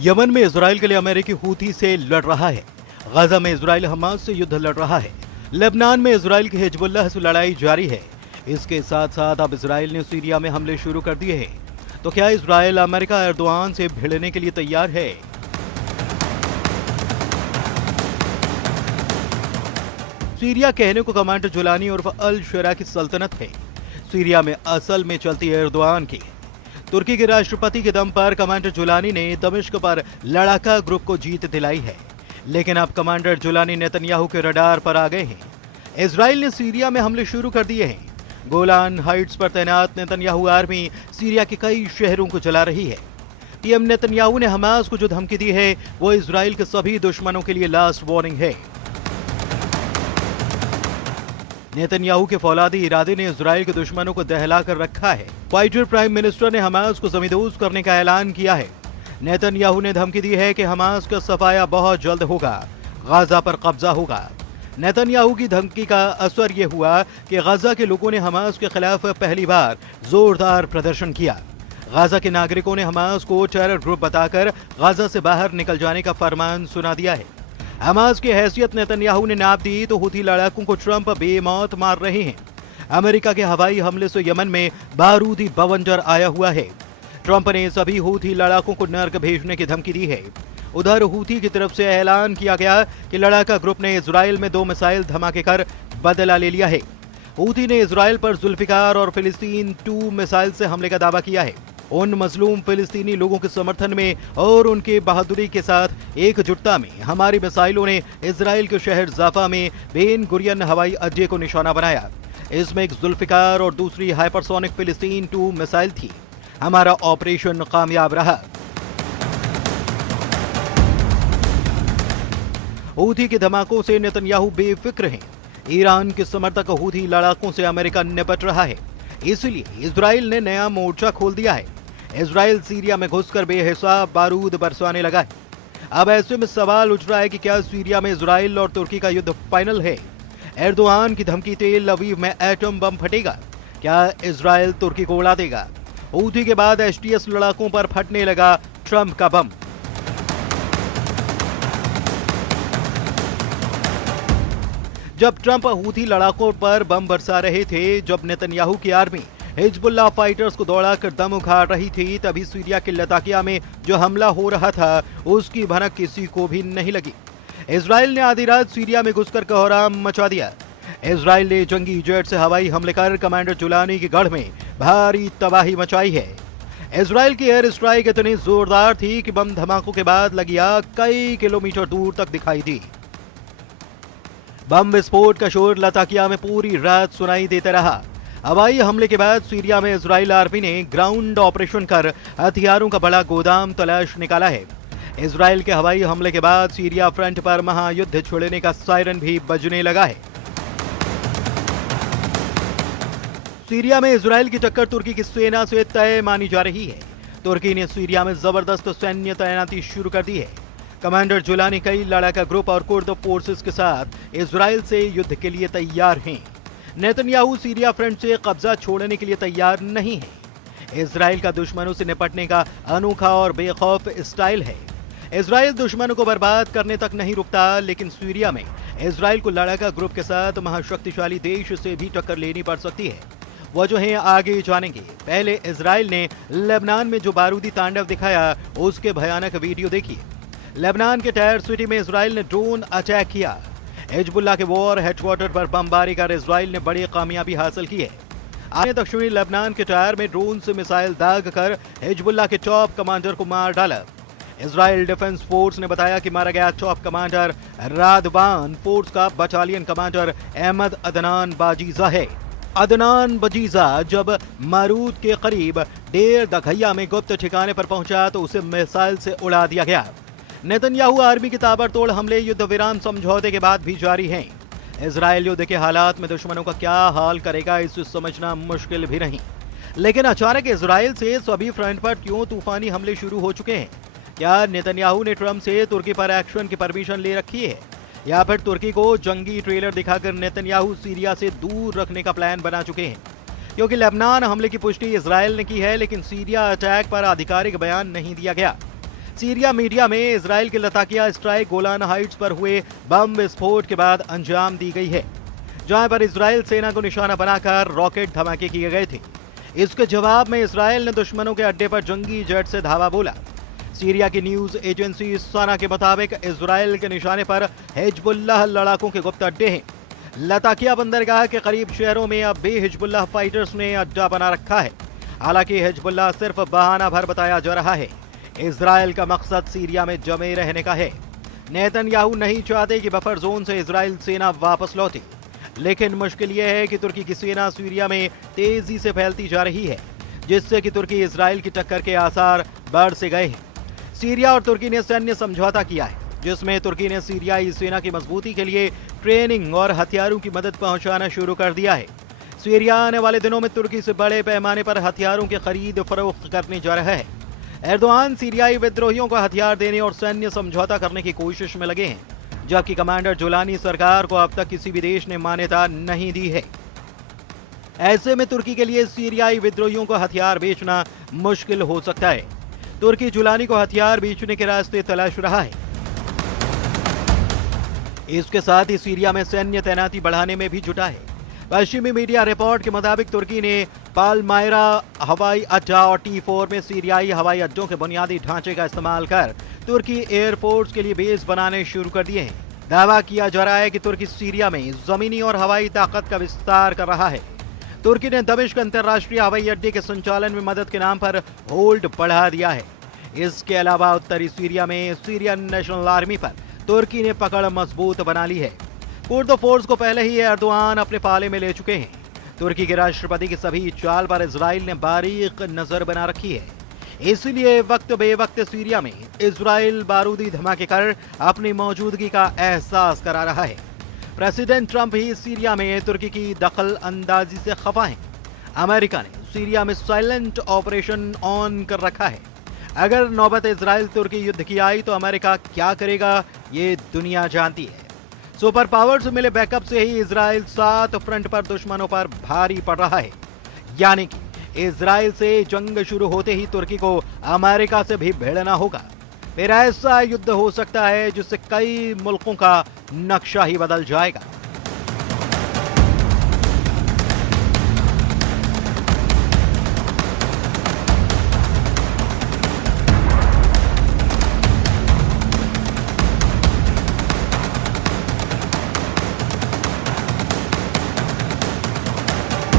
Yemen में Israel के लिए अमेरिकी हूथी से लड़ रहा है। गाजा में इजराइल हमास से युद्ध लड़ रहा है। लेबनान में इजराइल की हिजबुल्लाह से लड़ाई जारी है। इसके साथ साथ अब इजराइल ने सीरिया में हमले शुरू कर दिए हैं। तो क्या इजराइल अमेरिका एर्दोआन से भिड़ने के लिए तैयार है? सीरिया कहने को कमांडर जुलानी उर्फ अल शरा की सल्तनत है। सीरिया में असल में चलती है एर्दोआन की। तुर्की के राष्ट्रपति के दम पर कमांडर जुलानी ने दमिश्क पर लड़ाका ग्रुप को जीत दिलाई है। लेकिन अब कमांडर जुलानी नेतन्याहू के रडार पर आ गए हैं। इजराइल ने सीरिया में हमले शुरू कर दिए हैं। गोलान हाइट्स पर तैनात नेतन्याहू आर्मी सीरिया के कई शहरों को जला रही है। पीएम नेतन्याहू ने हमास को जो धमकी दी है वो इजराइल के सभी दुश्मनों के लिए लास्ट वार्निंग है। नेतन्याहू के फौलादी इरादे ने इजराइल के दुश्मनों को दहला कर रखा है। क्वाइटर प्राइम मिनिस्टर ने हमास को जमींदोज करने का ऐलान किया है। नेतन्याहू ने धमकी दी है कि हमास का सफाया बहुत जल्द होगा, गाजा पर कब्जा होगा। नेतन्याहू की धमकी का असर यह हुआ कि गाजा के लोगों ने हमास के खिलाफ पहली बार जोरदार प्रदर्शन किया। गाजा के नागरिकों ने हमास को टेरर ग्रुप बताकर गाजा से बाहर निकल जाने का फरमान सुना दिया है। हमास की हैसियत नेतन्याहू ने नाप दी तो हूथी लड़ाकों को ट्रंप बेमौत मार रहे हैं। अमेरिका के हवाई हमले से यमन में बारूदी बवंडर आया हुआ है। ट्रंप ने सभी हूथी लड़ाकों को नर्क भेजने की धमकी दी है। उधर हूथी की तरफ से ऐलान किया गया कि लड़ाका ग्रुप ने इजराइल में 2 मिसाइल धमाके कर बदला ले लिया है। हूथी ने इजराइल पर जुल्फिकार और फिलिस्तीन 2 मिसाइल से हमले का दावा किया है। उन मजलूम फिलिस्तीनी लोगों के समर्थन में और उनके बहादुरी के साथ एकजुटता में हमारी मिसाइलों ने इजराइल के शहर जाफा में बेन गुरियन हवाई अड्डे को निशाना बनाया। इसमें एक जुल्फिकार और दूसरी हाइपरसोनिक फिलिस्तीन 2 मिसाइल थी। हमारा ऑपरेशन कामयाब रहा। हूथी के धमाकों से नेतन्याहू बेफिक्र हैं। ईरान के समर्थक हूथी लड़ाकों से अमेरिका निपट रहा है, इसलिए इजराइल ने नया मोर्चा खोल दिया है। इजराइल सीरिया में घुसकर बेहिसाब बारूद बरसाने लगा है। अब ऐसे में सवाल उठ रहा है कि क्या सीरिया में इजराइल और तुर्की का युद्ध फाइनल है? एर्दोआन की धमकी तेल अवीव में एटम बम फटेगा। क्या इजराइल तुर्की को उड़ा देगा? हूथी के बाद एचटीएस लड़ाकों पर फटने लगा ट्रंप का बम। जब ट्रंप हूथी लड़ाकों पर बम बरसा रहे थे, जब नेतन्याहू की आर्मी हिजबुल्लाह फाइटर्स को दौड़ाकर दम उखाड़ रही थी, तभी सीरिया के लताकिया में जो हमला हो रहा था उसकी भनक किसी को भी नहीं लगी। इजराइल ने आधी रात सीरिया में घुसकर कोहराम मचा दिया। इजराइल ने जंगी जेट से हवाई हमले कर कमांडर जुलानी के गढ़ में भारी तबाही मचाई है। इजराइल की एयर स्ट्राइक इतनी जोरदार थी कि बम धमाकों के बाद लगी आग कई किलोमीटर दूर तक दिखाई दी। बम विस्फोट का शोर लताकिया में पूरी रात सुनाई देता रहा। हवाई हमले के बाद सीरिया में इजराइल आर्मी ने ग्राउंड ऑपरेशन कर हथियारों का बड़ा गोदाम तलाश निकाला है। इजराइल के हवाई हमले के बाद सीरिया फ्रंट पर महायुद्ध छेड़ने का सायरन भी बजने लगा है। सीरिया में इजराइल की टक्कर तुर्की की सेना से तय मानी जा रही है। तुर्की ने सीरिया में जबरदस्त सैन्य तैनाती शुरू कर दी है। कमांडर जुलानी कई लड़ाका ग्रुप और कुर्द फोर्सेस के साथ इजराइल से युद्ध के लिए तैयार हैं। नेतन्याहू सीरिया फ्रंट से कब्जा छोड़ने के लिए तैयार नहीं है। इजराइल का दुश्मनों से निपटने का अनोखा और बेखौफ स्टाइल है। इजराइल दुश्मनों को बर्बाद करने तक नहीं रुकता, लेकिन सीरिया में इजराइल को लड़ाका ग्रुप के साथ महाशक्तिशाली देश से भी टक्कर लेनी पड़ सकती है। वजह है आगे जानेंगे। पहले इजराइल ने लेबनान में जो बारूदी तांडव दिखाया उसके भयानक वीडियो देखिए। लेबनान के टायर सिटी में इजराइल ने ड्रोन अटैक किया। हिजबुल्लाह के वॉर हेडक्वार्टर पर बमबारी कर इजराइल ने बड़ी कामयाबी हासिल की है। आने दक्षिणी लेबनान के टायर में ड्रोन से मिसाइल दाग कर हिजबुल्लाह के टॉप कमांडर को मार डाला। इजराइल डिफेंस फोर्स ने बताया कि मारा गया टॉप कमांडर रादबान फोर्स का बटालियन कमांडर अहमद अदनान बाजीजा है। अदनान बजीजा जब मारूद के करीब डेर दघैया में गुप्त ठिकाने पर पहुंचा तो उसे मिसाइल से उड़ा दिया गया। नेतन्याहू आर्मी के ताबड़तोड़ हमले युद्ध विराम समझौते के बाद भी जारी हैं। इजराइल युद्ध के हालात में दुश्मनों का क्या हाल करेगा इसे समझना मुश्किल भी नहीं। लेकिन अचानक इजराइल से सभी फ्रंट पर क्यों तूफानी हमले शुरू हो चुके हैं? क्या नेतन्याहू ने ट्रंप से तुर्की पर एक्शन की परमिशन ले रखी है, या फिर तुर्की को जंगी ट्रेलर दिखाकर नेतन्याहू सीरिया से दूर रखने का प्लान बना चुके हैं? क्योंकि लेबनान हमले की पुष्टि इजराइल ने की है, लेकिन सीरिया अटैक पर आधिकारिक बयान नहीं दिया गया। सीरिया मीडिया में इजराइल के लताकिया स्ट्राइक गोलान हाइट्स पर हुए बम विस्फोट के बाद अंजाम दी गई है, जहां पर इजराइल सेना को निशाना बनाकर रॉकेट धमाके किए गए थे। इसके जवाब में इजराइल ने दुश्मनों के अड्डे पर जंगी जेट से धावा बोला। सीरिया की न्यूज एजेंसी सना के मुताबिक इजराइल के निशाने पर हिजबुल्लाह लड़ाकों के गुप्त अड्डे हैं। लताकिया बंदरगाह के करीब शहरों में अब भी हिजबुल्लाह फाइटर्स ने अड्डा बना रखा है। हालांकि हिजबुल्लाह सिर्फ बहाना भर बताया जा रहा है। इजराइल का मकसद सीरिया में जमे रहने का है। नेतन्याहू नहीं चाहते कि बफर जोन से इजराइल सेना वापस लौटे, लेकिन मुश्किल यह है कि तुर्की की सेना सीरिया में तेजी से फैलती जा रही है, जिससे कि तुर्की इजराइल की टक्कर के आसार बढ़ से गए हैं। सीरिया और तुर्की ने सैन्य समझौता किया है, जिसमें तुर्की ने सीरियाई सेना की मजबूती के लिए ट्रेनिंग और हथियारों की मदद पहुंचाना शुरू कर दिया है। सीरिया आने वाले दिनों में तुर्की से बड़े पैमाने पर हथियारों की खरीद फरोख्त करने जा रहा है। एर्दोआन सीरियाई विद्रोहियों को हथियार देने और सैन्य समझौता करने की कोशिश में लगे हैं, जबकि कमांडर जुलानी सरकार को अब तक किसी भी देश ने मान्यता नहीं दी है। ऐसे में तुर्की के लिए सीरियाई विद्रोहियों को हथियार बेचना मुश्किल हो सकता है। तुर्की जुलानी को हथियार बेचने के रास्ते तलाश रहा है। इसके साथ ही सीरिया में सैन्य तैनाती बढ़ाने में भी जुटा है। पश्चिमी मीडिया रिपोर्ट के मुताबिक तुर्की ने पालमायरा हवाई अड्डा और T4 में सीरियाई हवाई अड्डों के बुनियादी ढांचे का इस्तेमाल कर तुर्की एयरफोर्स के लिए बेस बनाने शुरू कर दिए हैं। दावा किया जा रहा है कि तुर्की सीरिया में जमीनी और हवाई ताकत का विस्तार कर रहा है। तुर्की ने दमिश्क अंतर्राष्ट्रीय हवाई अड्डे के संचालन में मदद के नाम पर होल्ड बढ़ा दिया है। इसके अलावा उत्तरी सीरिया में सीरियन नेशनल आर्मी पर तुर्की ने पकड़ मजबूत बना ली है। कुर्द फोर्स को पहले ही एर्दोआन अपने पाले में ले चुके हैं। तुर्की के राष्ट्रपति की सभी चाल पर इजराइल ने बारीक नजर बना रखी है। इसलिए वक्त बेवक्त सीरिया में इजराइल बारूदी धमाके कर अपनी मौजूदगी का एहसास करा रहा है। प्रेसिडेंट ट्रंप ही सीरिया में तुर्की की दखल अंदाजी से खफा है। अमेरिका ने सीरिया में साइलेंट ऑपरेशन ऑन कर रखा है। अगर नौबत इजराइल तुर्की युद्ध की आई तो अमेरिका क्या करेगा, ये दुनिया जानती है। सुपर पावर से मिले बैकअप से ही इजराइल 7 फ्रंट पर दुश्मनों पर भारी पड़ रहा है। यानी कि इजराइल से जंग शुरू होते ही तुर्की को अमेरिका से भी भिड़ना होगा। फिर ऐसा युद्ध हो सकता है जिससे कई मुल्कों का नक्शा ही बदल जाएगा।